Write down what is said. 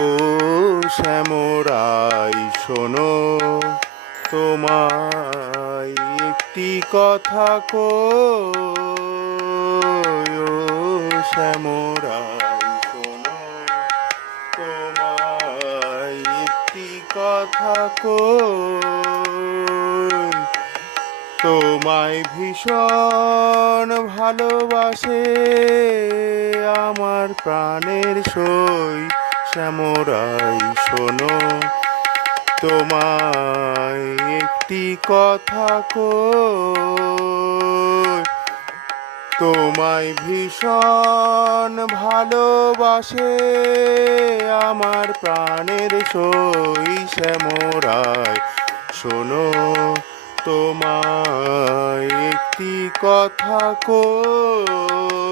ও শ্যামরাই শোনো, তোমায় একটি কথা কই। ও শ্যামরাই শোনো, তোমায় একটি কথা কই। তোমায় ভীষণ ভালোবাসে আমার প্রাণের সই। শ্যামরাই শোনো, তোমায় একটি কথা কই। তোমায় ভীষণ ভালোবাসে আমার প্রাণের সই। শ্যামরাই শোনো, তোমায় একটি কথা কই।